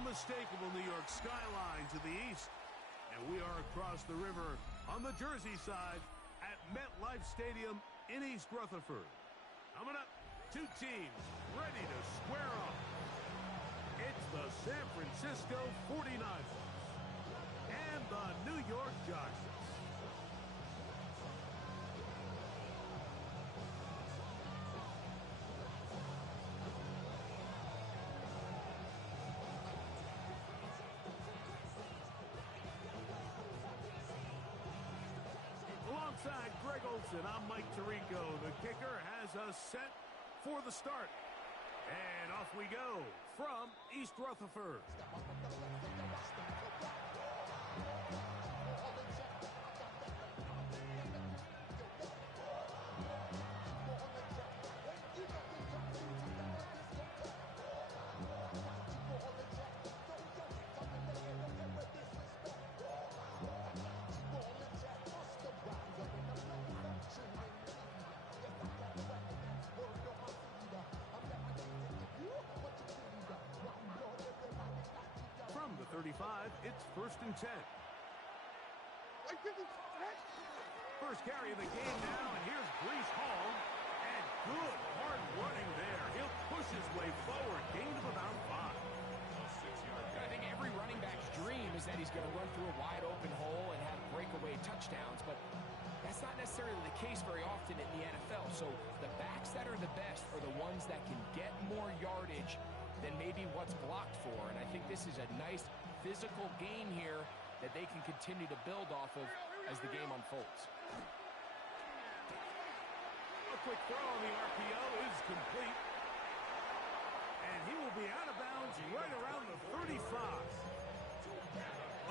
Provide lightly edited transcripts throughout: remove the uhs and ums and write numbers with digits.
unmistakable New York skyline to the east. And we are across the river on the Jersey side at MetLife Stadium in East Rutherford. Coming up, two teams ready to square off. It's the San Francisco 49ers and the New York Giants. Alongside Greg Olson, I'm Mike Tirico. The kicker has us set for the start. And off we go from East Rutherford. From the 35, it's 1st and 10. First carry of the game now, and here's Breece Hall. And good hard running there. He'll push his way forward. Gain of about 5. I think every running back's dream is that he's going to run through a wide open hole and have breakaway touchdowns, but that's not necessarily the case very often in the NFL. So the backs that are the best are the ones that can get more yardage than maybe what's blocked for. And I think this is a nice physical gain here that they can continue to build off of as the game unfolds. A quick throw on the RPO is complete. And he will be out of bounds right around the 35.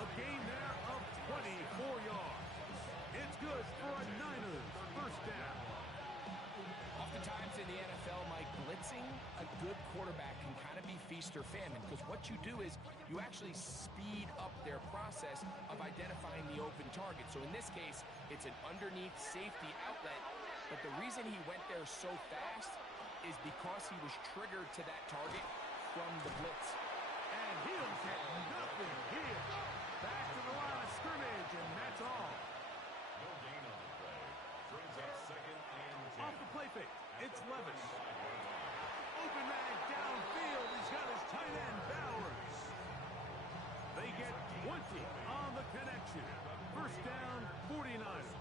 A gain there of 24 yards. It's good for a Niners first down. Oftentimes in the NFL, Mike, blitzing a good quarterback can kind of be feast or famine, because what you do is you actually speed up their process of identifying the open target. So in this case, it's an underneath safety outlet, but the reason he went there so fast is because he was triggered to that target from the blitz. And he'll get nothing here. Back to the line of scrimmage, and that's all. No gain on the play. Brings up 2nd and 10. Off the play fake, it's Levis. Open man downfield. He's got his tight end, Bowers. They get 20 on the connection. First down, 49ers.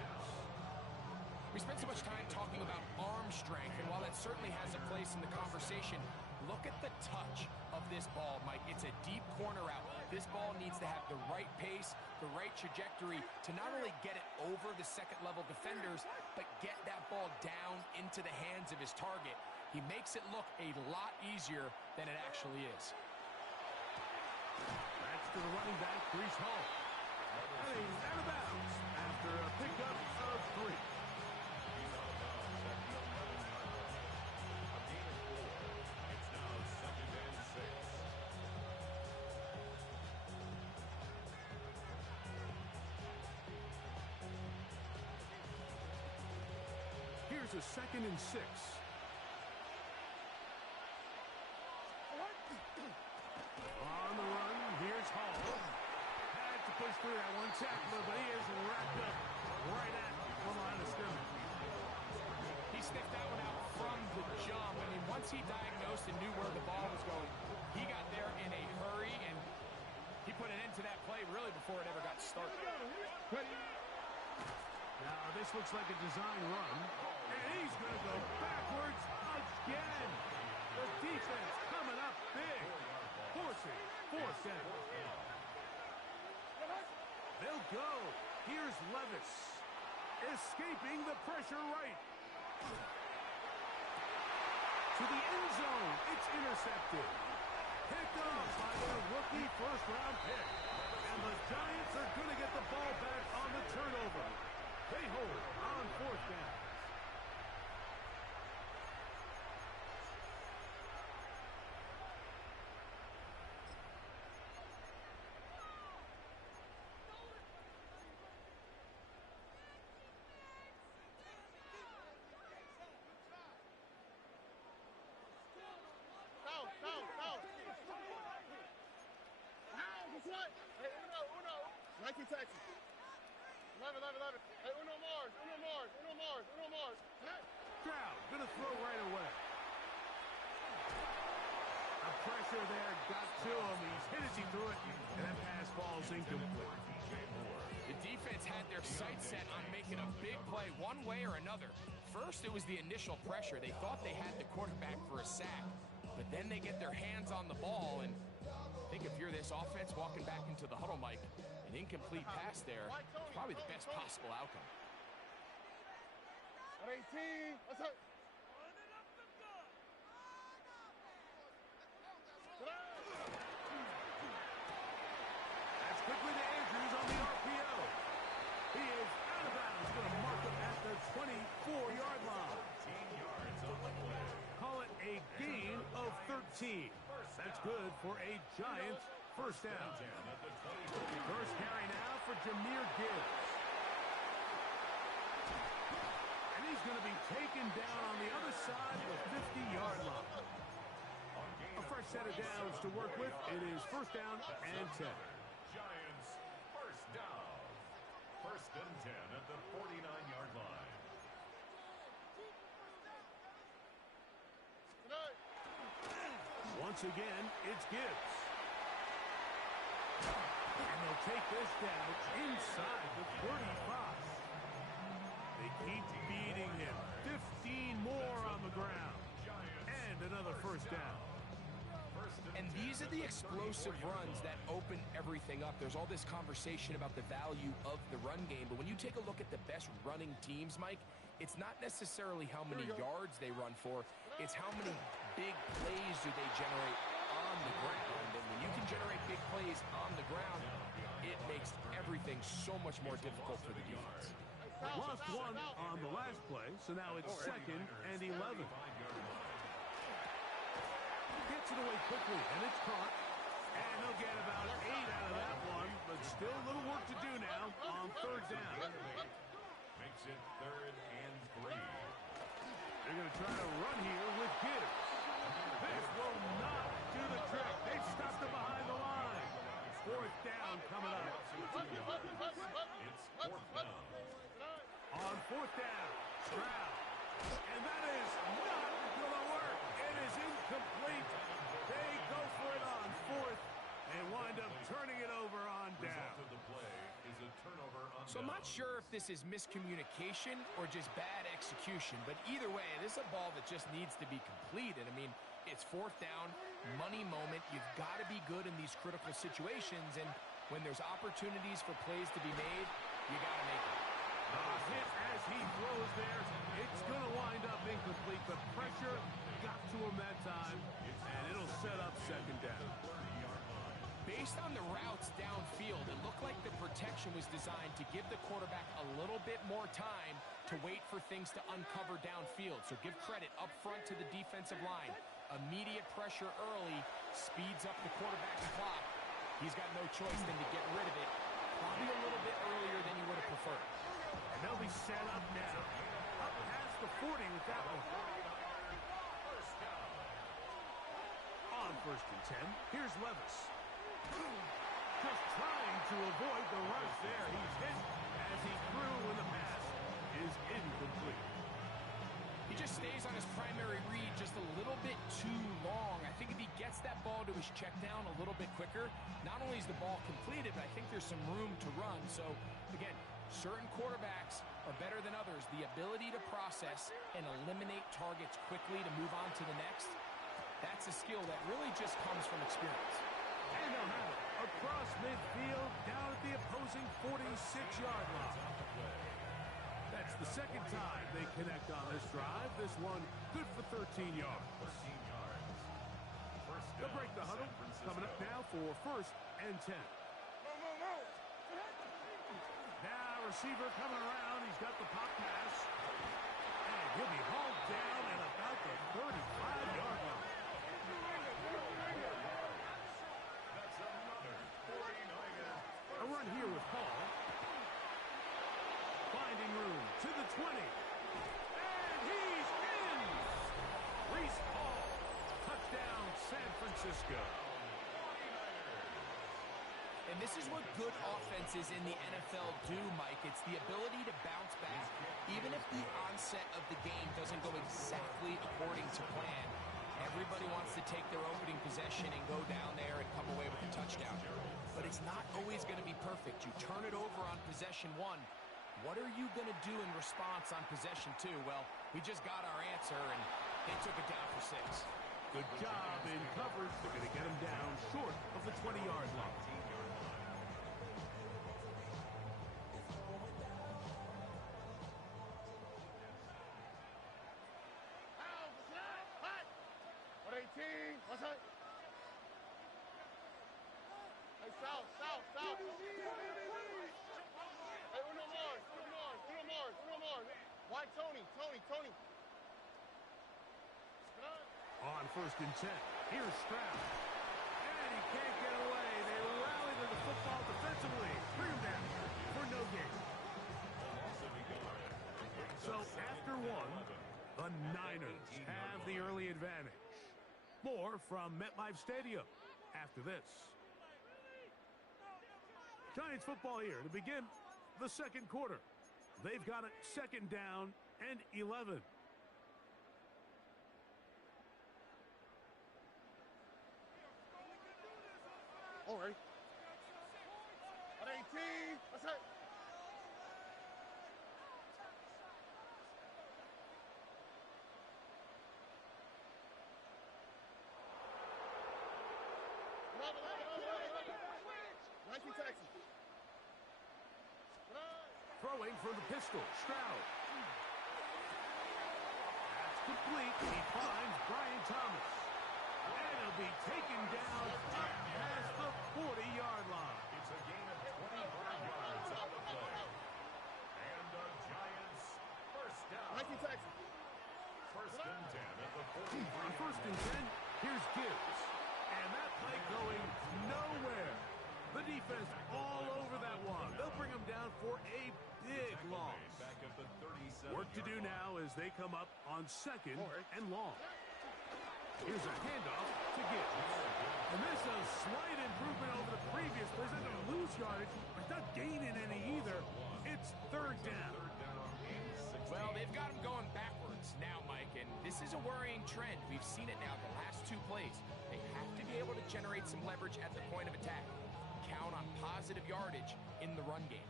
We spent so much time talking about arm strength, and while that certainly has a place in the conversation, look at the touch of this ball, Mike. It's a deep corner out. This ball needs to have the right pace, the right trajectory to not only get it over the second-level defenders, but get that ball down into the hands of his target. He makes it look a lot easier than it actually is. That's to the running back, Breece Hall. Heading out of bounds after a pickup of 3. Here's a 2nd and 6. On the run, here's Hall. Had to push through that one tackler, but he is wrapped up right at the line of scrimmage. He sniffed that one out from the jump. I mean, once he diagnosed and knew where the ball was going, he got there in a hurry, and he put an end to that play really before it ever got started. Now, this looks like a design run, and he's going to go backwards again. The defense coming up big, forcing 4th down. They'll go. Here's Levis, escaping the pressure right. To the end zone, it's intercepted. Picked off by their rookie first-round pick. And the Giants are going to get the ball back on the turnover. They hold on 4th down. Hey, uno. Nike taxi. 11. Hey, uno Mars. Stroud gonna throw right away. The pressure there got to him. He's hit as he threw it, and that pass falls incomplete. The defense had their sights set on making a big play one way or another. First, it was the initial pressure. They thought they had the quarterback for a sack, but then they get their hands on the ball, and I think if you're this offense walking back into the huddle, Mike, an incomplete pass there is probably the best possible outcome. At 18, let's hit. That's quickly to Andrews on the RPO. He is out of bounds, going to mark him at the 24-yard line. 10 yards on the play. Call it a gain of 13. That's good for a Giants first down. First carry now for Jahmyr Gibbs. And he's going to be taken down on the other side of the 50-yard line. A fresh set of downs to work with. It is first down and 10. Giants first down. First and 10 at the 49-yard line. Once again, it's Gibbs. And they'll take this down inside the 35. They keep beating him. 15 more on the ground. And another first down. And these are the explosive runs that open everything up. There's all this conversation about the value of the run game, but when you take a look at the best running teams, Mike, it's not necessarily how many yards they run for, it's how many big plays do they generate on the ground. And when you can generate big plays on the ground, it makes everything so much more difficult for the defense. Lost one on the last play, so now it's second and 11. Gets it away quickly, and it's caught. And they'll get about 8 out of that one, but still a little work to do now on third down. Makes it 3rd and 3. They're going to try to run here with Gibbs. This will not do the trick. They've stopped him behind the line. Fourth down coming up. It's 4th down. On fourth down, Stroud. And that is not going to work. It is incomplete. They go for it on fourth and wind up turning it over on down. Result of the play is a turnover on So I'm not sure if this is miscommunication or just bad execution, but either way, this is a ball that just needs to be completed. I mean, it's fourth down, money moment. You've got to be good in these critical situations, and when there's opportunities for plays to be made, you got to make them. Hit as he throws there. It's going to wind up incomplete. The pressure got to him that time, and it'll set up second down. Based on the routes downfield, it looked like the protection was designed to give the quarterback a little bit more time to wait for things to uncover downfield. So give credit up front to the defensive line. Immediate pressure early speeds up the quarterback's clock. He's got no choice than to get rid of it, probably a little bit earlier than he would have preferred. And they'll be set up now. Up past the 40 with that one. On first and 10, here's Levis. Just trying to avoid the rush there. He's hit as he threw when the pass is incomplete. He just stays on his primary read just a little bit too long. I think if he gets that ball to his check down a little bit quicker, not only is the ball completed, but I think there's some room to run. So, again, certain quarterbacks are better than others. The ability to process and eliminate targets quickly to move on to the next, that's a skill that really just comes from experience. And they'll have it across midfield, down at the opposing 46-yard line. That's the second time they connect on this drive. This one good for 13 yards. 13 yards. First They'll down, break the huddle. San Francisco. Coming up now for first and 10. Now receiver coming around. He's got the pop pass. And he'll be hauled down at about the 35-yard line. That's another 49er. A run here with Hall. Finding room to the 20. And he's in! Reese Hall. Touchdown, San Francisco. And this is what good offenses in the NFL do, Mike. It's the ability to bounce back. Even if the onset of the game doesn't go exactly according to plan, everybody wants to take their opening possession and go down there and come away with a touchdown. But it's not always going to be perfect. You turn it over on possession 1. What are you going to do in response on possession 2? Well, we just got our answer, and they took it down for 6. Good job in coverage. They're going to get him down short of the 20-yard line. What's up? Hey, south. Hey, Uno Mars. Why Tony? On 1st and 10, here's Stroud. And he can't get away. They rally to the football defensively. Bring him down for no gain. So after 1, the Niners have the early advantage. More from MetLife Stadium after this. Giants football here to begin the 2nd quarter. They've got it 2nd down and 11. All right. 18. What's up? Throwing from the pistol, Stroud. That's complete. He finds Brian Thomas. And he'll be taken down up past the 40-yard line. It's a gain of 25 yards on the play. And the Giants first down. First and 10 at the 43. On 1st and 10, here's Gibbs. And that play going nowhere. The defense all over that one. They'll bring him down for a big loss. Work to do now as they come up on 2nd and long. Here's a handoff to Gibbs. And this is a slight improvement over the previous play. He's not going to lose yardage, but he's not gaining any either. It's 3rd down. Well, they've got him going backwards now, Mike, and this is a worrying trend. We've seen it now the last 2 plays. They have to be able to generate some leverage at the point of attack. Count on positive yardage in the run game.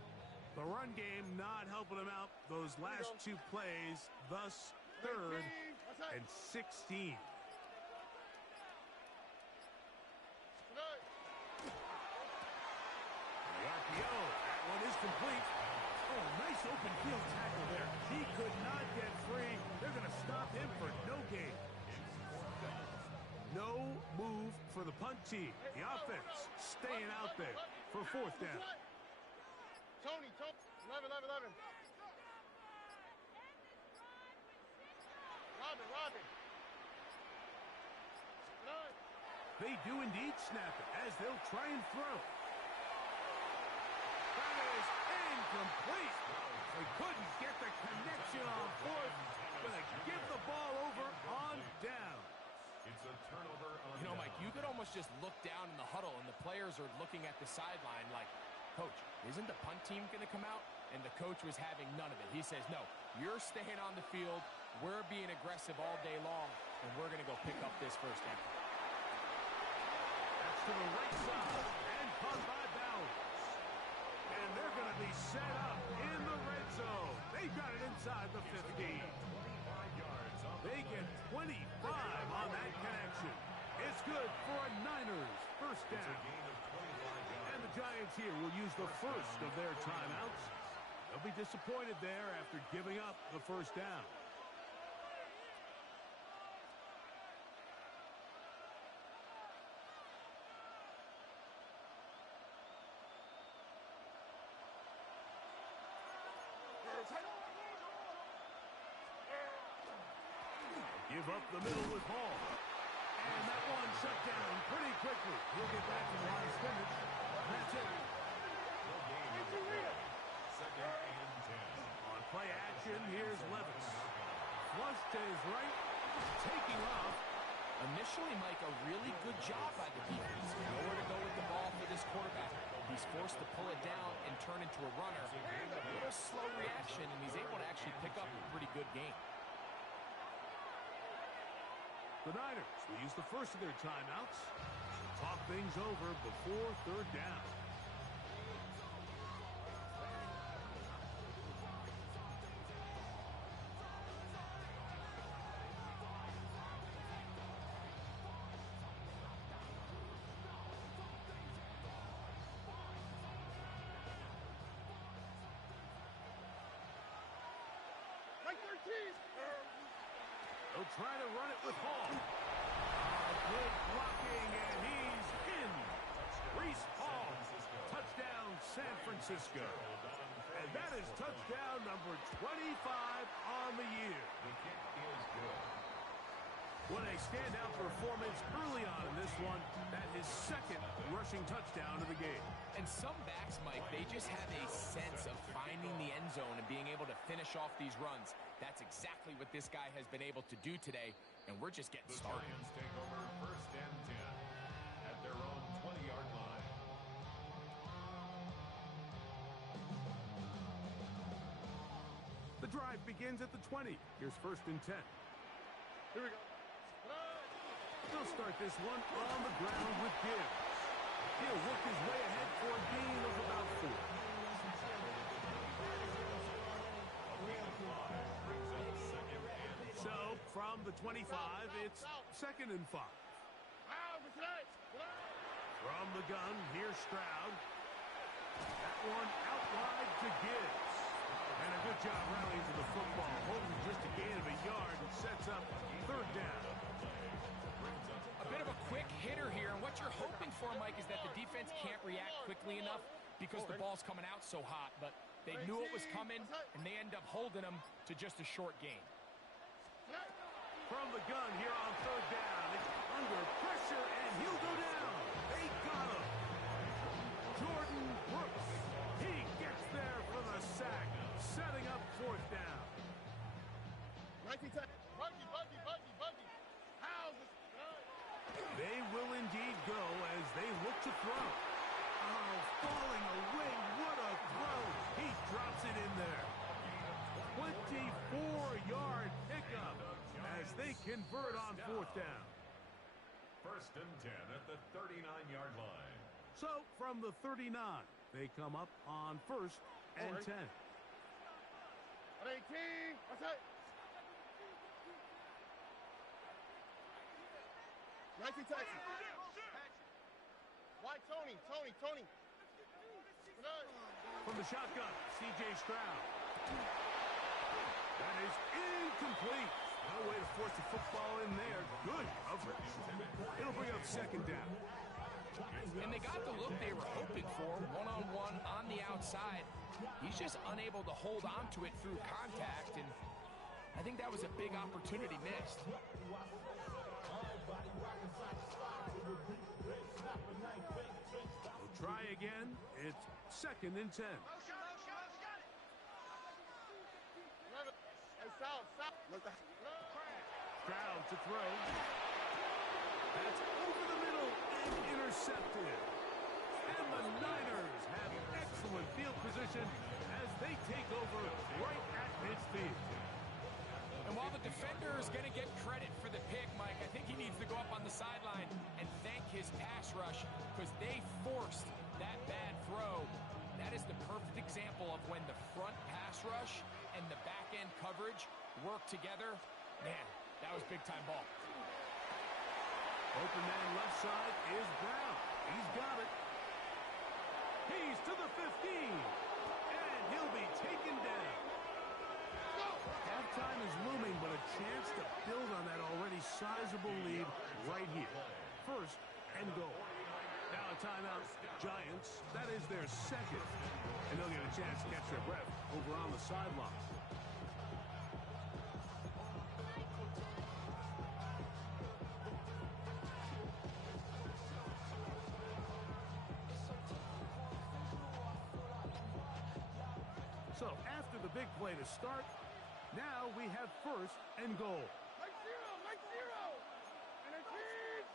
The run game not helping him out those last 2 plays, thus 3rd and 16. The RPO, that one is complete. Oh, nice open field tackle there. He could not get free. They're going to stop him for no gain. No move for the punt team. The offense staying out there for 4th down. Tony, 11. Robin. They do indeed snap it as they'll try and throw. That is incomplete. They couldn't get the connection on 4th. Gonna give the ball over on down. It's a turnover on You know, Mike, you could almost just look down in the huddle and the players are looking at the sideline like, Coach, isn't the punt team going to come out? And the coach was having none of it. He says, no, you're staying on the field. We're being aggressive all day long, and we're going to go pick up this 1st down. That's to the right side and caught by Bowers. And they're going to be set up in the red zone. They've got it inside the 15. They get 25 on that connection. It's good for a Niners 1st down. And the Giants here will use the first of their timeouts. They'll be disappointed there after giving up the 1st down. Give up the middle with Hall. And that one shut down pretty quickly. He'll get back to the line of scrimmage. That's it. Second and 10. On play action, here's Levis. Flush to his right, taking off. Initially, Mike, a really good job by the defense. Nowhere to go with the ball for this quarterback. He forced to pull it down and turn into a runner. A little slow reaction, and he's able to actually pick up a pretty good game. The Niners will use the first of their timeouts. Talk things over before third down. They'll try to run it with Hall. Good blocking, and he's in. Reese Hall. Touchdown, San Francisco. And that is touchdown number 25 on the year. The kick is good. What a standout performance early on in this one. That is second rushing touchdown of the game. And some backs, Mike, they just have a sense of finding the end zone and being able to finish off these runs. That's exactly what this guy has been able to do today, and we're just getting started. The Giants take over first and 10 at their own 20-yard line. The drive begins at the 20. Here's first and 10. Here we go. They'll start this one on the ground with Gibbs. He'll work his way ahead for a gain of about 4. So, from the 25, it's second and 5. From the gun, here's Stroud. That one out wide to Gibbs. And a good job rallying to the football, holding just a gain of a yard and sets up third down. A bit of a quick hitter here, and what you're hoping for, Mike, is that the defense can't react quickly enough because the ball's coming out so hot, but they knew it was coming, and they end up holding them to just a short gain. From the gun here on third down, it's under pressure, and he'll go down. They got him. Jordan Brooks, he gets there for the sack, setting up fourth down. They will indeed go as they look to throw. Oh, falling away, what a throw. He drops it in there. 24-yard pickup as they convert on fourth down. First and 10 at the 39-yard line. So, from the 39, they come up on first and 10. 18. What's that? 19 Texas. Why Tony? From the shotgun, C.J. Stroud. That is incomplete. No way to force the football in there. Good coverage. It'll bring up second down. And they got the look they were hoping for, one-on-one on the outside. He's just unable to hold on to it through contact, and I think that was a big opportunity missed. We'll try again. It's second and 10. Stroud to throw. That's over the middle and intercepted. And the Niners have excellent field position as they take over right at midfield. And while the defender is going to get credit for the pick, Mike, I think he needs to go up on the sideline and thank his pass rush because they forced that bad throw. That is the perfect example of when the front pass rush and the back end coverage work together. Man, that was big-time ball. Open man left side is Brown. He's got it. He's to the 15. And he'll be taken down. Halftime is looming, but a chance to build on that already sizable lead right here. First and goal. Now a timeout. Giants, that is their second. And they'll get a chance to catch their breath over on the sideline. So after the big play to start, now we have first and goal. Mike zero. And a cheese.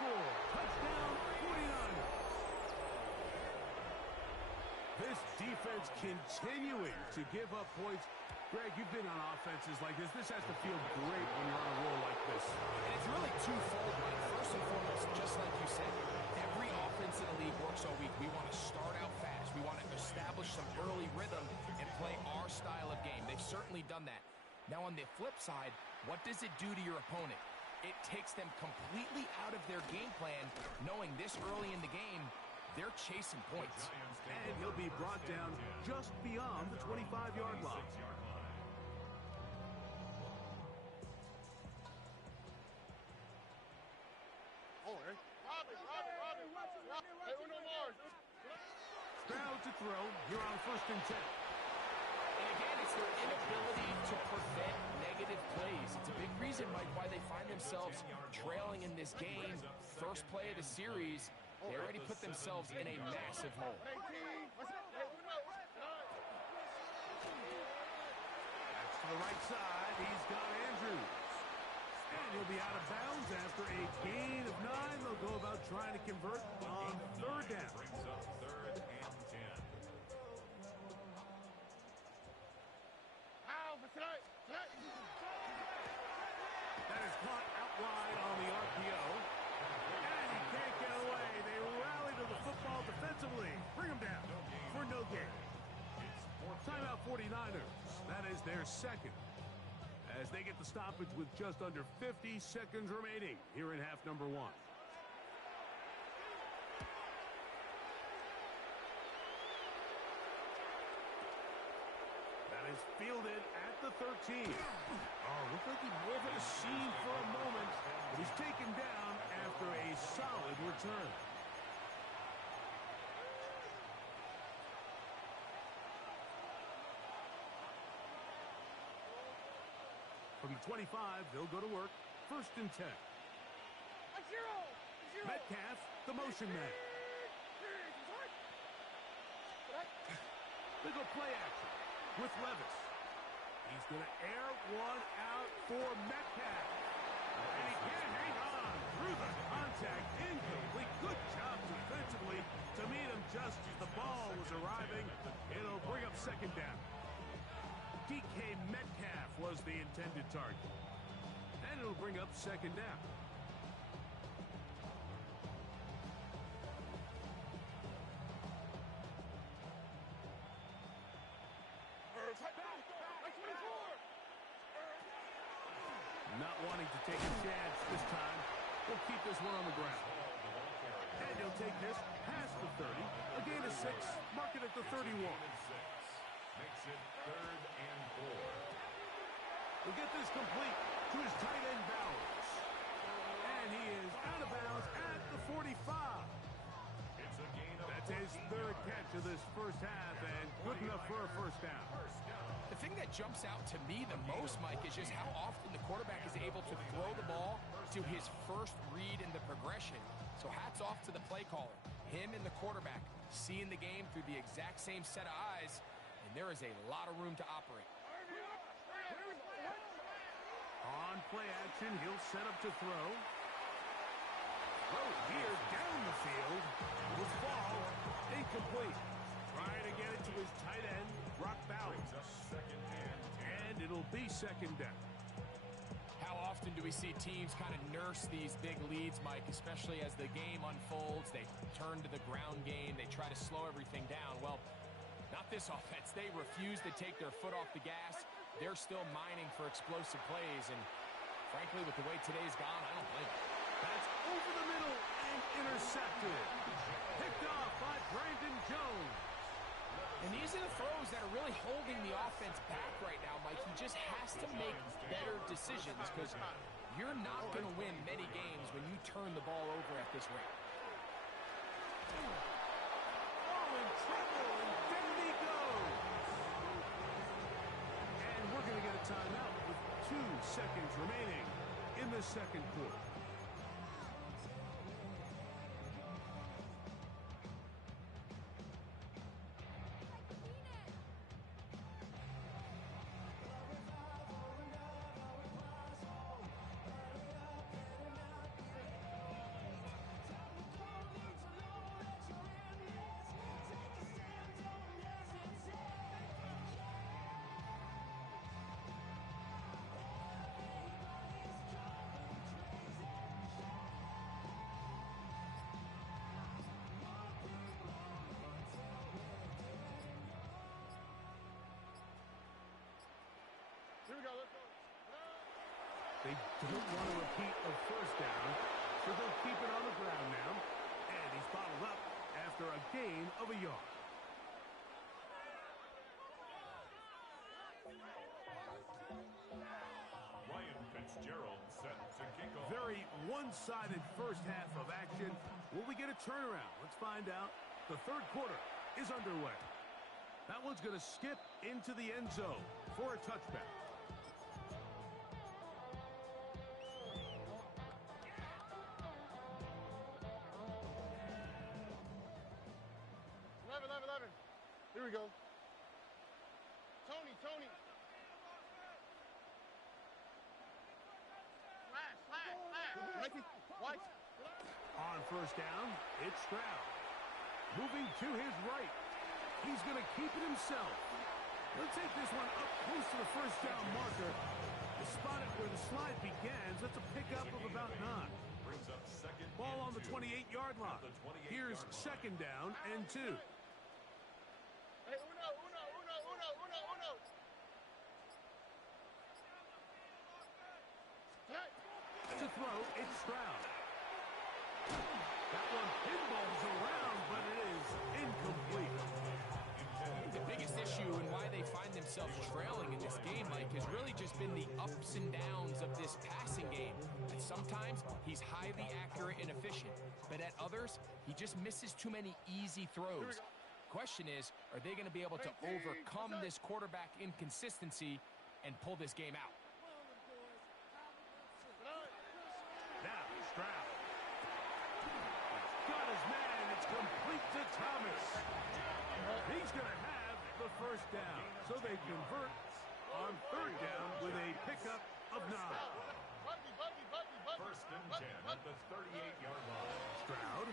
score. Touchdown, 49ers. This defense continuing to give up points. Greg, you've been on offenses like this. This has to feel great when you're on a roll like this. And it's really twofold, Mike. First and foremost, just like you said, every offense in the league works all week. We want to start out fast. We want to establish some early rhythm and play our style of game. They've certainly done that. Now, on the flip side, what does it do to your opponent? It takes them completely out of their game plan, knowing this early in the game, they're chasing points. And he'll be brought down just beyond the 25-yard line. Stroud to throw. You're on 1st and 10. And again, it's their inability to prevent negative plays. It's a big reason, Mike, why they find themselves trailing in this game. First play of the series, they already put themselves in a massive hole. That's to the right side. He's got Andrews. And he'll be out of bounds after a gain of 9. They'll go about trying to convert on 3rd down. Brings up 3rd and 10. That is caught out wide on the RPO. And he can't get away. They rally to the football defensively. Bring him down for no gain. Timeout 49ers. That is their second. As they get the stoppage with just under 50 seconds remaining here in half number 1. That is fielded at the 13. Oh, looked like he wove a seam for a moment, but he's taken down after a solid return. From the 25, they'll go to work. 1st and 10. Metcalf, the motion man. They go play action with Levis. He's going to air one out for Metcalf. And he can't hang on through the contact. Incomplete. Good job defensively to meet him just as the ball was arriving. It'll bring up 2nd down. DK Metcalf was the intended target. And it'll bring up 2nd down. Not wanting to take a chance this time. We'll keep this one on the ground. And he'll take this past the 30. A gain of 6. Mark it at the 31. Makes it 3rd and 4. He'll get this complete to his tight end Bowers. And he is out of bounds at the 45. It's a gain of That's his 3rd catch of this first half, and good enough for a 1st down. The thing that jumps out to me the most, Mike, is just how often the quarterback is able to throw the ball to his first read in the progression. So hats off to the play caller. Him and the quarterback seeing the game through the exact same set of eyes, and there is a lot of room to operate. On play action, he'll set up to throw. Throw here down the field. Will fall. Incomplete. Trying to get it to his tight end, Brock Bowers. And it'll be 2nd down. How often do we see teams kind of nurse these big leads, Mike, especially as the game unfolds? They turn to the ground game. They try to slow everything down. Well, not this offense. They refuse to take their foot off the gas. They're still mining for explosive plays. And frankly, with the way today's gone, I don't blame them. That's over the middle and intercepted. Picked off by Brandon Jones. And these are the throws that are really holding the offense back right now, Mike. He just has to make better decisions because you're not going to win many games when you turn the ball over at this rate. Oh, in trouble, and down he goes. And we're going to get a timeout with 2 seconds remaining in the 2nd quarter. They don't want to repeat a first down, so they'll keep it on the ground now. And he's bottled up after a gain of a yard. Ryan Fitzgerald set to kick off. Very one-sided first half of action. Will we get a turnaround? Let's find out. The third quarter is underway. That one's going to skip into the end zone for a touchback. 11. Here we go. Tony. Flash. Nike, white. On first down, it's Stroud. Moving to his right. He's going to keep it himself. He'll take this one up close to the first down marker. To spot it where the slide begins. That's a pickup of about 9. Brings up second. Ball on the 28-yard line. Here's second down and 2. Hey, uno. To throw, it's Stroud. That one pinballs around, but it is incomplete. The biggest issue and why they find themselves trailing in this game, Mike, has really just been the ups and downs of this passing game. And sometimes he's highly accurate and efficient, but at others, he just misses too many easy throws. Question is, are they going to be able to overcome this quarterback inconsistency and pull this game out? Now, Stroud. He's got his man. It's complete to Thomas. He's going to have the first down. So they convert on third down with a pickup of 9. Buggy. First and 10 at the 38-yard line. Stroud.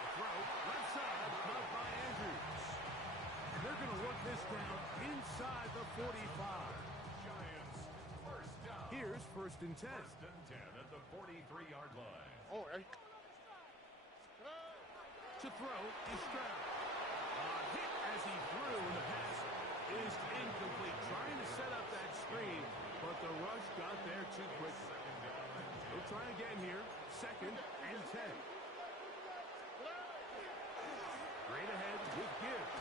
The throw, left side, caught by Andrews. And they're going to work this down inside the 45. Giants, first down. Here's first and 10. First and 10 at the 43-yard line. Oh, hey. To throw is Stroud. Hit as he threw, and the pass is incomplete. Trying to set up that screen, but the rush got there too quickly. We'll try again here. Second and 10. Great ahead with Gibbs.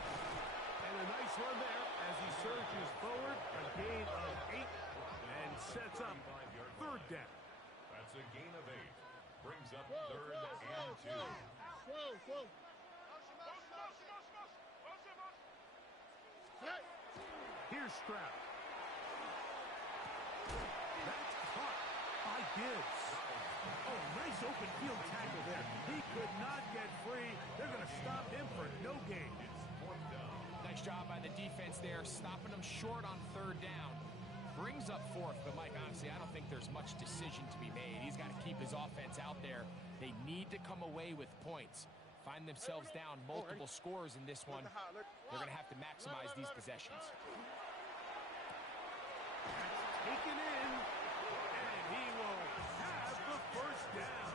And a nice run there as he surges forward. A gain of 8 and sets up third down. That's a gain of 8. Brings up Whoa. third and 2. Slow. Here's Stroud. That's caught by Gibbs. Oh, nice open field tackle there. He could not get free. They're going to stop him for no gain. Fourth down. Nice job by the defense there, stopping them short on third down. Brings up fourth, but Mike, honestly, I don't think there's much decision to be made. He's got to keep his offense out there. They need to come away with points. Find themselves down multiple scores in this one. They're going to have to maximize these possessions. Taken in, and he will have the first down.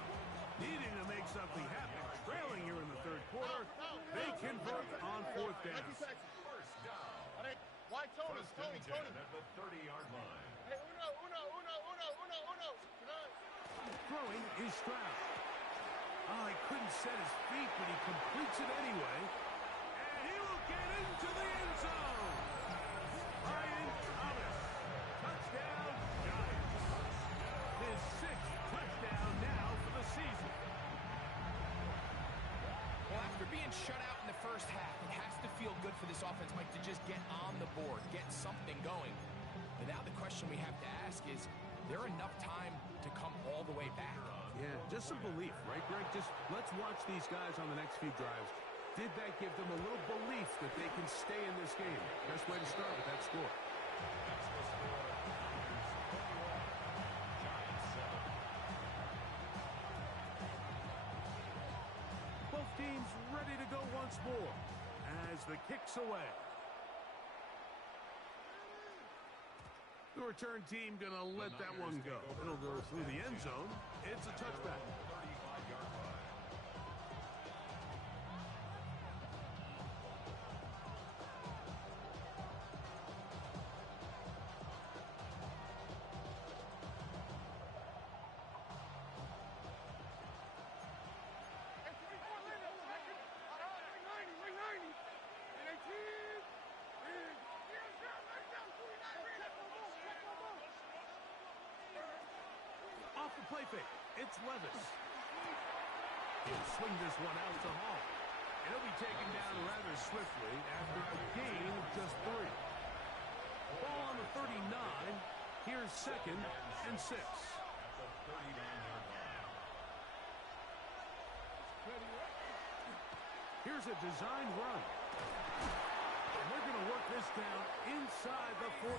Needing to make something happen. Trailing here in the third quarter. They convert on fourth down. First down. Why Tony? First and 10 at the 30-yard line. Hey, uno. Throwing is Stroud. Oh, he couldn't set his feet, but he completes it anyway. And he will get into the end zone. Ryan Thomas. Touchdown, Giants. His 6th touchdown now for the season. Well, after being shut out in the first half, it has to feel good for this offense, Mike, to just get on the board, get something going. But now the question we have to ask is there enough time to come all the way back? Yeah, just some belief, right, Greg? Just let's watch these guys on the next few drives. Did that give them a little belief that they can stay in this game? Best way to start with that score. Both teams ready to go once more as the kick's away. The return team going to let that one go. It'll go through the end zone. It's a touchback. 35-yard line. play fake. It's Levis. He'll swing this one out to Hall. And he'll be taken down rather swiftly after a gain of just 3. Ball on the 39. Here's 2nd and 6. Here's a designed run. And they're going to work this down inside the 45.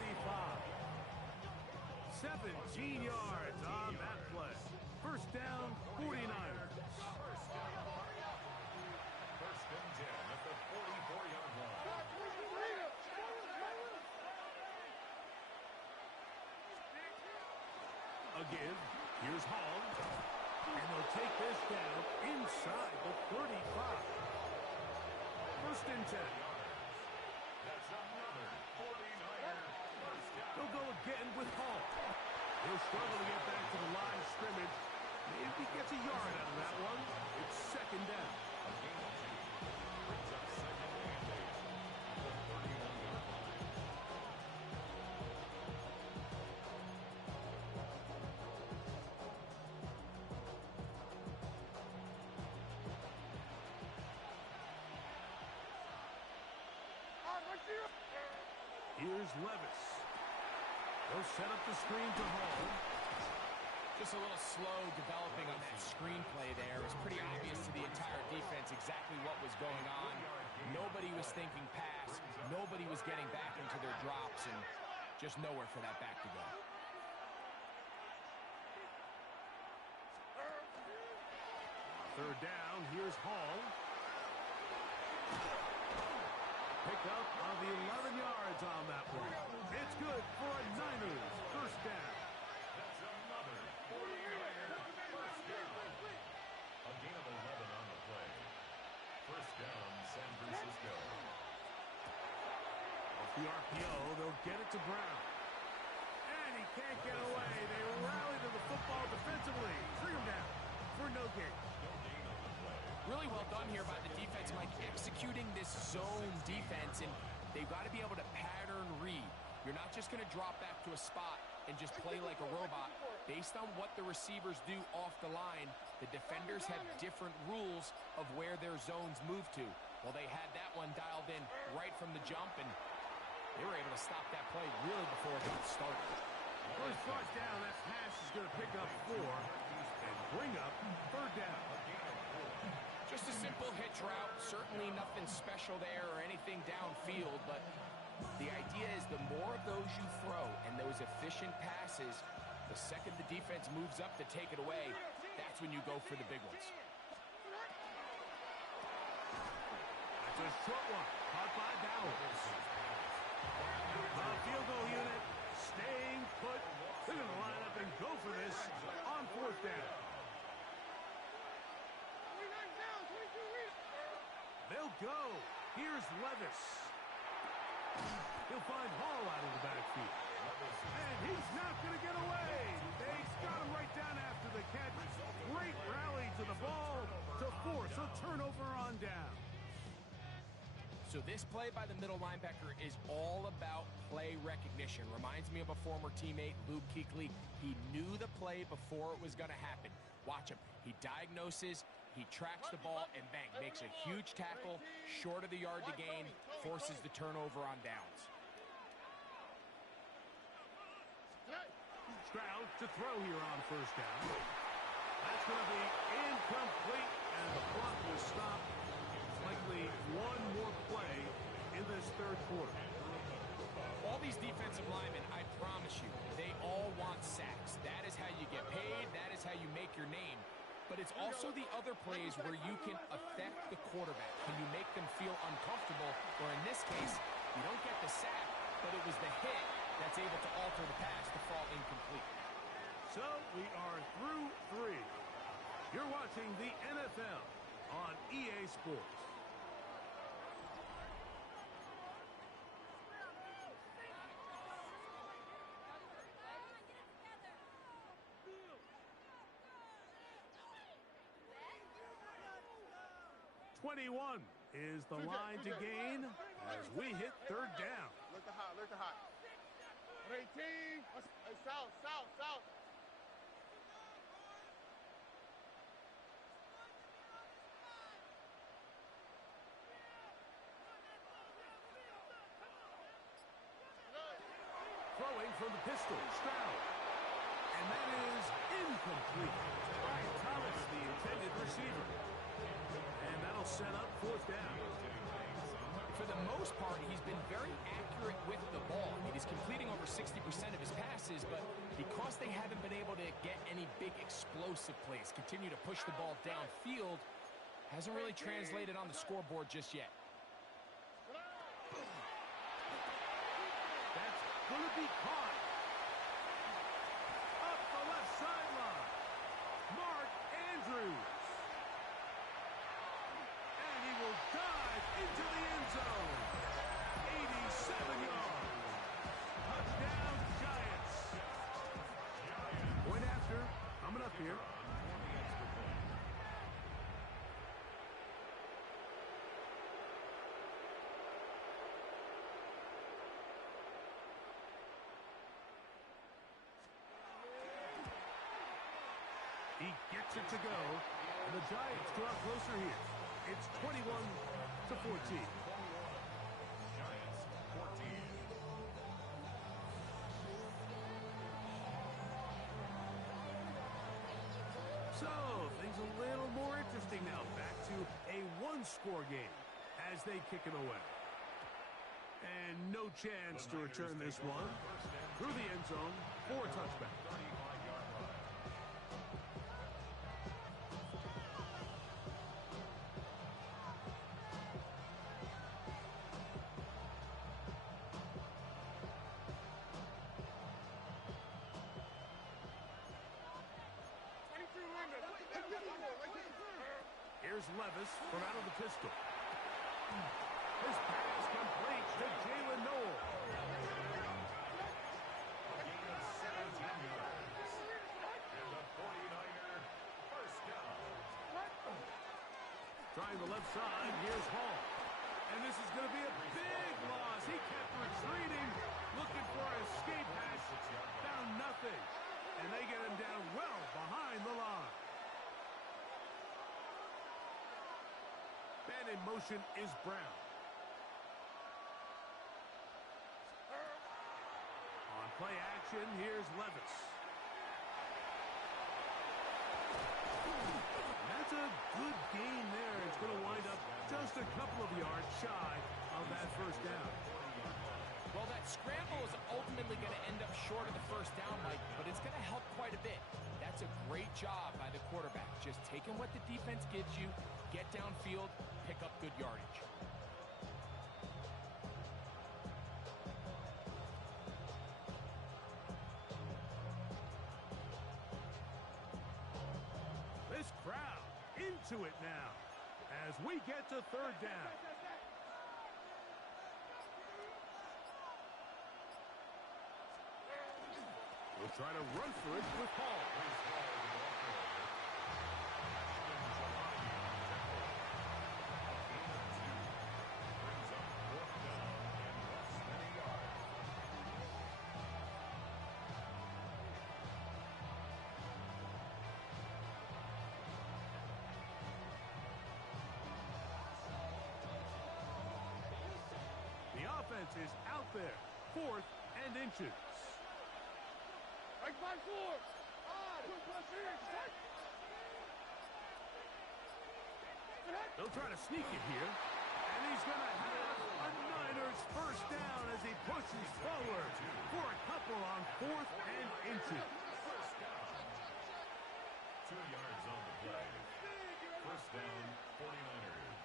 17 yards on that play. First down, 49ers. First and 10 at the 44-yard line. Again, here's Hall. And they'll take this down inside the 35. First and 10. That's another 49er first down. They'll go again with Hall. He'll struggle to get back to the line of scrimmage. Maybe he gets a yard out of that one. It's 2nd down. A gain of 2. Brings up 2nd and 8 at the 31-yard line. Here's Levis. They'll set up the screen to Hall. Just a little slow developing on that screenplay there. It was pretty obvious to the entire defense exactly what was going on. Nobody was thinking pass. Nobody was getting back into their drops, and just nowhere for that back to go. Third down, here's Hall. Pick up on the 11 yards on that one. It's good for a Niners first down. That's another 49er first down. A gain of 11 on the play. First down, San Francisco. Off the RPO, they'll get it to Brown. And he can't get away. They rally to the football defensively. Bring him down for no gain. No gain on the play. Really well done here by the defense, Mike, executing this zone defense, and they've got to be able to pattern read. You're not just going to drop back to a spot and just play like a robot. Based on what the receivers do off the line, the defenders have different rules of where their zones move to. Well, they had that one dialed in right from the jump, and they were able to stop that play really before it got started. First brought down, that pass is going to pick up 4 and bring up third down. Just a simple hitch route, certainly nothing special there or anything downfield, but the idea is the more of those you throw and those efficient passes, the second the defense moves up to take it away, that's when you go for the big ones. That's a short one, caught by Bowers. The field goal unit staying put. They're going to line up and go for this on fourth down. They'll go. Here's Levis. He'll find Hall out of the backfield. And he's not going to get away. They got him right down after the catch. Great rally to the ball to force a turnover on down. So this play by the middle linebacker is all about play recognition. Reminds me of a former teammate, Luke Kuechly. He knew the play before it was going to happen. Watch him. He diagnoses, he tracks the ball, and bang, makes a huge tackle, short of the yard to gain, forces the turnover on downs. Stroud to throw here on first down. That's going to be incomplete, and the clock will stop. Likely one more play in this third quarter. All these defensive linemen, I promise you, they all want sacks. That is how you get paid. That is how you make your name. But it's also the other plays where you can affect the quarterback. Can you make them feel uncomfortable? Or in this case, you don't get the sack, but it was the hit that's able to alter the pass to fall incomplete. So we are through 3. You're watching the NFL on EA Sports. .21 is the line to gain as we hit third down. Look the hot, look the hot. 18. South. from the pistol. Stroud. And that is incomplete. Brian Thomas, the intended receiver. And that'll set up fourth down. For the most part, he's been very accurate with the ball. I mean, he's completing over 60% of his passes, but because they haven't been able to get any big explosive plays, continue to push the ball downfield, hasn't really translated on the scoreboard just yet. That's going to be caught. Up the left sideline. Mark Andrews. And he will dive into the end zone. 87 yards. Touchdown, Giants. Point after. Coming up here. He gets it to go, and the Giants draw closer here. It's 21-14. Giants 14. So, things a little more interesting now. Back to a one-score game as they kick it away. And no chance to return this one. Through the end zone for a touchback. 35-yard run. Here's Levis from out of the pistol. His pass complete to Jalen Noel. A gain of 17 yards. And the 49er first down. Trying the left side, here's Hall. And this is going to be a big loss. He kept retreating, looking for an escape hatch. Found nothing. And they get him down well behind the line. Man in motion is Brown. On play action, here's Levis. That's a good gain there. It's going to wind up just a couple of yards shy of that first down. Well, that scramble is ultimately going to end up short of the first down, Mike, but it's going to help quite a bit. That's a great job by the quarterback. Just taking what the defense gives you, get downfield, pick up good yardage. This crowd into it now as we get to third down. We'll try to run for it with Hall. The offense is out there. 4th and inches. They'll try to sneak it here. And he's going to have a Niners first down as he pushes forward for a couple on 4th and inches. First down. 2 yards on the play. First down, 49ers.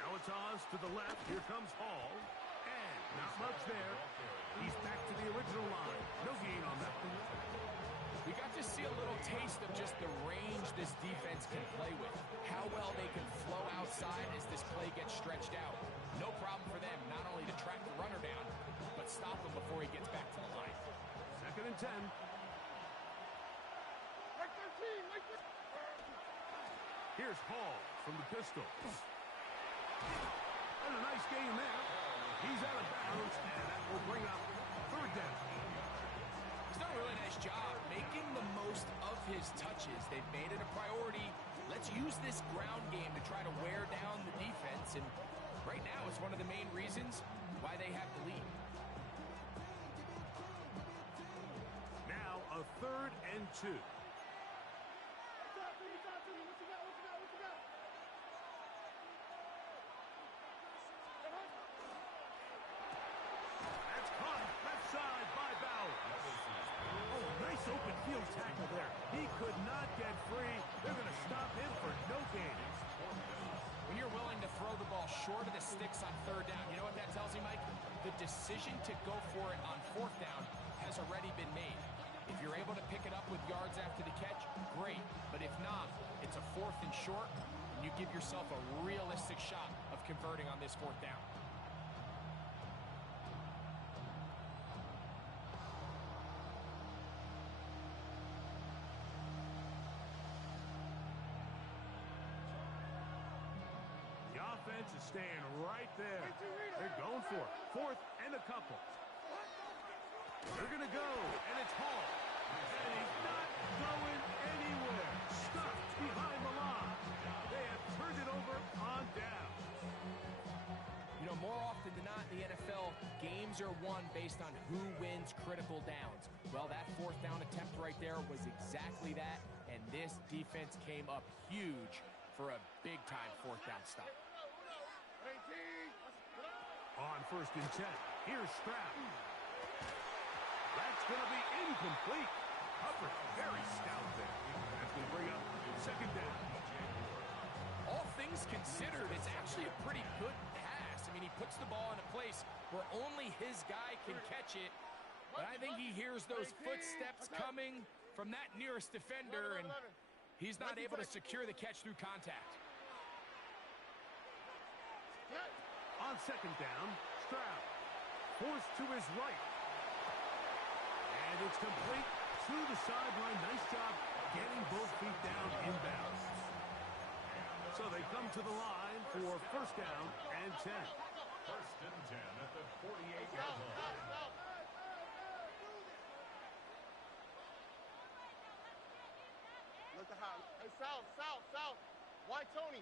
Now a toss to the left. Here comes Hall. And not much there. He's back to the original line. No gain on that one. We got to see a little taste of just the range this defense can play with. How well they can flow outside as this play gets stretched out. No problem for them not only to track the runner down, but stop him before he gets back to the line. 2nd and 10. Here's Hall from the pistol. And a nice gain there. He's out of bounds, and that will bring up third down. He's done a really nice job making the most of his touches. They've made it a priority. Let's use this ground game to try to wear down the defense. And right now, it's one of the main reasons why they have the lead. Now a 3rd and 2. That's caught left side by Bauer. Oh, nice open field tackle there. He could not get free. They're going to stop him for no gain. When you're willing to throw the ball short of the sticks on 3rd down, you know what that tells you, Mike? The decision to go for it on 4th down has already been made. If you're able to pick it up with yards after the catch, great. But if not, it's a 4th and short, and you give yourself a realistic shot of converting on this 4th down. The offense is staying right there. They're going for it. 4th and a couple. They're going to go, and it's Hall. And he's not going anywhere. Stuffed behind the line. They have turned it over on down. You know, more often than not in the NFL, games are won based on who wins critical downs. Well, that 4th down attempt right there was exactly that, and this defense came up huge for a big-time 4th down stop. On 1st and 10, here's Stroud. That's going to be incomplete. Hubbard, very stout there. That's going to bring up 2nd down. All things considered, it's actually a pretty good pass. I mean, he puts the ball in a place where only his guy can catch it. But I think he hears those footsteps coming from that nearest defender, and he's not able to secure the catch through contact. On 2nd down, Stroud forced to his right. And it's complete to the sideline. Nice job getting both feet down inbounds. So they come to the line for 1st down and 10. 1st and 10 at the 48-yard line. Look at how. Hey, South. Why Tony?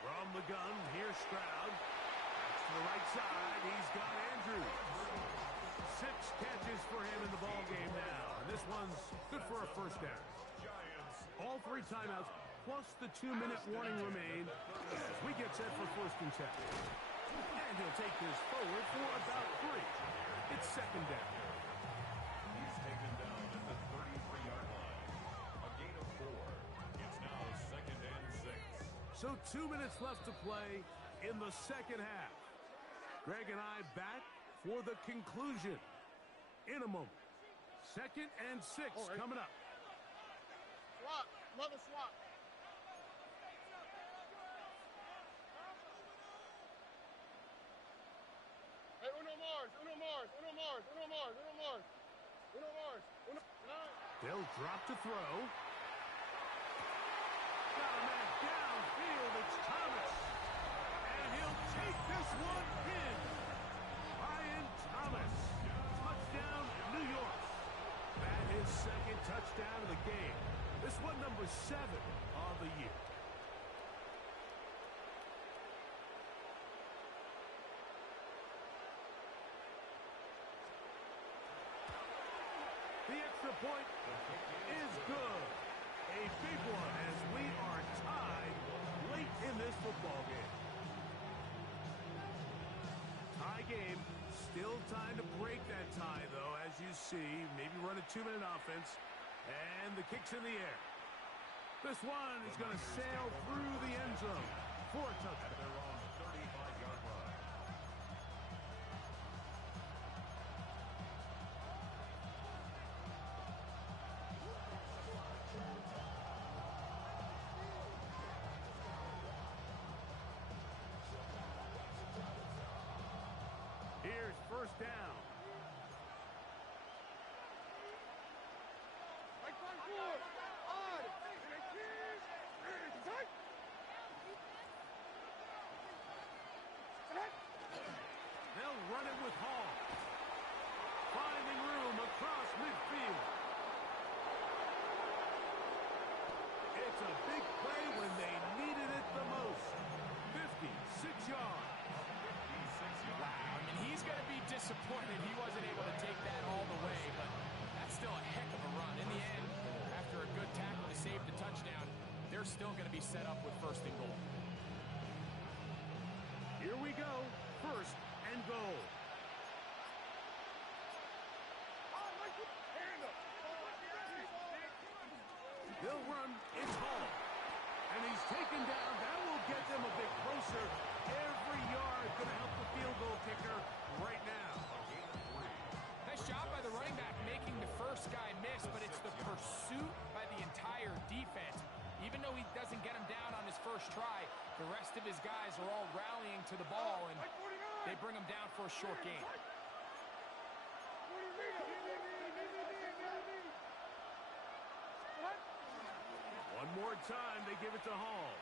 From the gun, here's Stroud. That's to the right side. He's got Andrews. 6 catches for him in the ball game now. And this one's good for a 1st down. All 3 timeouts, plus the 2-minute warning remain as we get set for 1st and 10. And he'll take this forward for about 3. It's 2nd down. He's taken down at the 33-yard line. A gain of 4. It's now 2nd and 6. So 2 minutes left to play in the 2nd half. Greg and I back for the conclusion in a moment. 2nd and 6 coming up. Swap. Another swap. Hey, Uno Mars. They'll drop to throw. Got a man downfield. It's Thomas. And he'll take this one in. Ryan Thomas. Touchdown, New York. That is 2nd touchdown of the game. This one number 7 of the year. The extra point is good. A big one as we are tied late in this football game. Tie game. Still time to break that tie, though, as you see. Maybe run a 2-minute offense. And the kick's in the air. This one is going to sail through the end zone for a touchdown. At their own 35-yard line. Here's 1st down. They'll run it with Hall. Finding room across midfield. It's a big play when they needed it the most. 56 yards. 56 disappointed he wasn't able to take that all the way, but that's still a heck of a run. In the end, after a good tackle to save the touchdown, they're still going to be set up with 1st and goal. Here we go. 1st and goal. They'll run. It's Hall. And he's taken down. That will get them a bit closer. Every yard going to help the field goal kicker right now. Nice job by the running back making the first guy miss, but it's the pursuit by the entire defense. Even though he doesn't get him down on his first try, the rest of his guys are all rallying to the ball, and they bring him down for a short gain. One more time, they give it to Hall.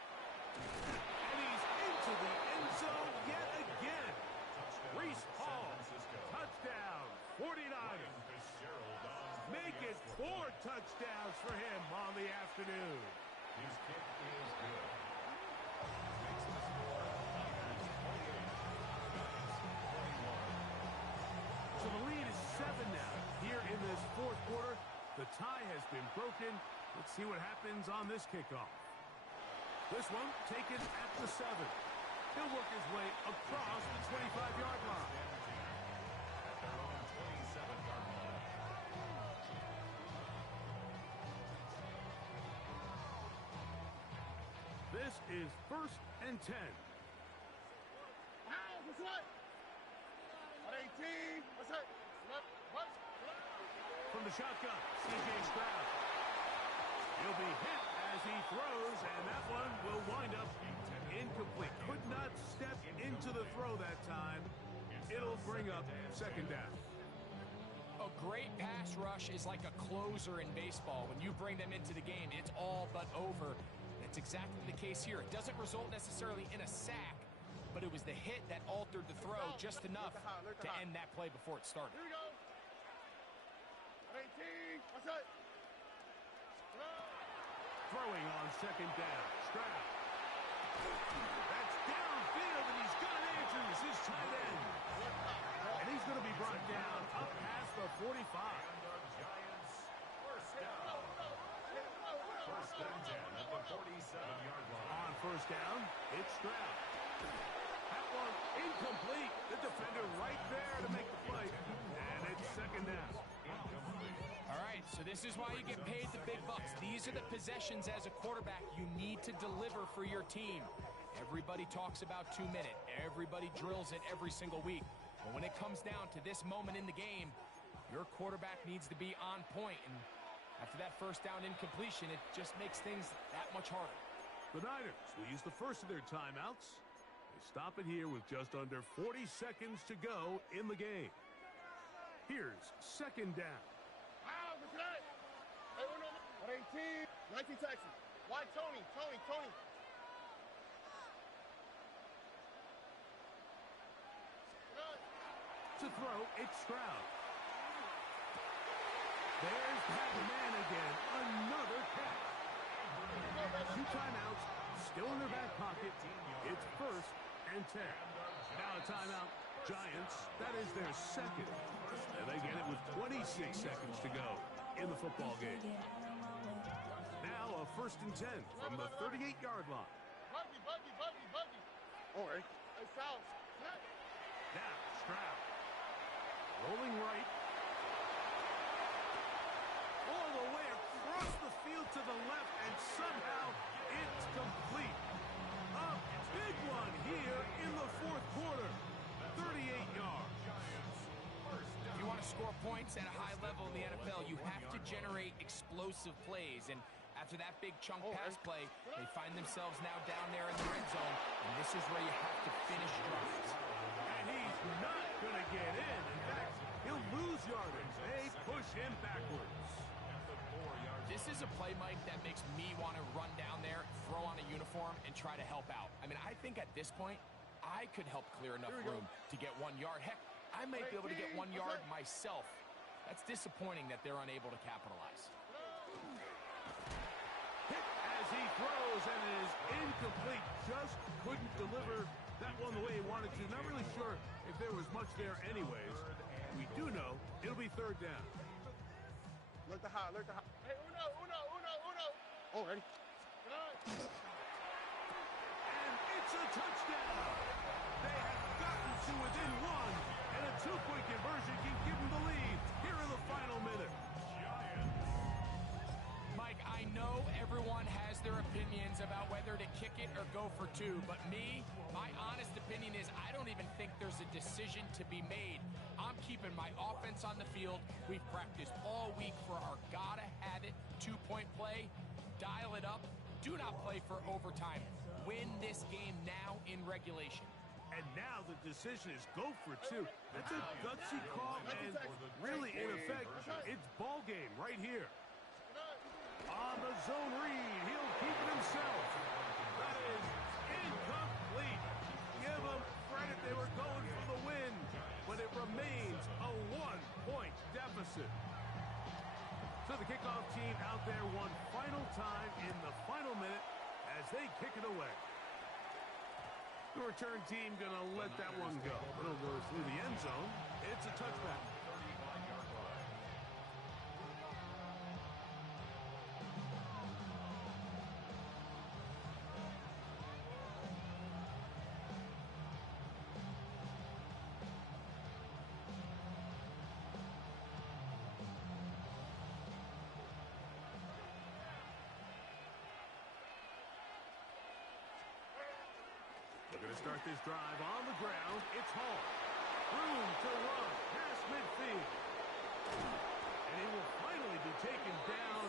And he's into the end zone yet again. Reese Hall, touchdown, 49ers. Make it 4 touchdowns for him on the afternoon. His kick is good. Makes the score 28. So the lead is 7 now. Here in this 4th quarter, the tie has been broken. Let's see what happens on this kickoff. This one taken at the 7. He'll work his way across the 25-yard line. At their own 27-yard line. This is 1st and 10. From the shotgun, C.J. Stroud. He'll be hit as he throws, and that one will wind up incomplete. Could not step into the throw that time. It'll bring up 2nd down. A great pass rush is like a closer in baseball. When you bring them into the game, it's all but over. That's exactly the case here. It doesn't result necessarily in a sack, but it was the hit that altered the throw just enough to end that play before it started. Here we go. 18. What's up? Throwing on 2nd down. Stroud. That's downfield, and he's got Andrews, his tight end. And he's going to be brought down up past the 45. And the Giants, 1st down. 1st and 10 at the 47-yard line. On 1st down, it's Stroud. That one incomplete. The defender right there to make the play. And it's 2nd down. All right, so this is why you get paid the big bucks. These are the possessions as a quarterback you need to deliver for your team. Everybody talks about 2-minute. Everybody drills it every single week. But when it comes down to this moment in the game, your quarterback needs to be on point. And after that 1st down incompletion, it just makes things that much harder. The Niners will use the first of their timeouts. They stop it here with just under 40 seconds to go in the game. Here's 2nd down. Wow, look at that. Hey, we're not 18. 19 Texas. Why Tony? To throw, it's Stroud. There's that man again. Another catch. 2 timeouts still in their back pocket. It's 1st and 10. Now a timeout. Giants, that is their 2nd. And they get it with 26 seconds to go in the football game. Now a 1st and 10 from the 38-yard line. Buggy. All right. Hey, foul. Now Stroud. Rolling right. All the way across the field to the left, and somehow it's complete. A big one here in the 4th quarter. 38 yards. If you want to score points at a high level in the NFL, you have to generate explosive plays. And after that big chunk pass play, they find themselves now down there in the red zone. And this is where you have to finish drives. And he's not going to get in. In fact, he'll lose yardage. They push him backwards. This is a play, Mike, that makes me want to run down there, throw on a uniform, and try to help out. I mean, I think at this point, I could help clear enough room to get 1 yard. Heck, I might be able to get 1 yard myself. That's disappointing that they're unable to capitalize. Hit as he throws, and it is incomplete. Just couldn't deliver that one the way he wanted to. Not really sure if there was much there anyways. We do know it'll be third down. Look the high, look the high. Hey, Uno. Oh, ready? And it's a touchdown. They have gotten to within one, and a two-point conversion can give them the lead here in the final minute. Mike, I know everyone has their opinions about whether to kick it or go for two, but my honest opinion is I don't even think there's a decision to be made. I'm keeping my offense on the field. We've practiced all week for our gotta-have-it two-point play. Dial it up. Do not play for overtime. Win this game now in regulation. And now the decision is go for two. That's a gutsy call, and really, in effect, it's ball game right here. On the zone read, he'll keep it himself. That is incomplete. Give them credit, they were going for the win, but it remains a one-point deficit. So the kickoff team out there one final time in the final minute as they kick it away. The return team gonna let that one go. It'll go through the end zone. It's a touchback. They're going to start this drive on the ground. It's Hall. Room to run past midfield. And he will finally be taken down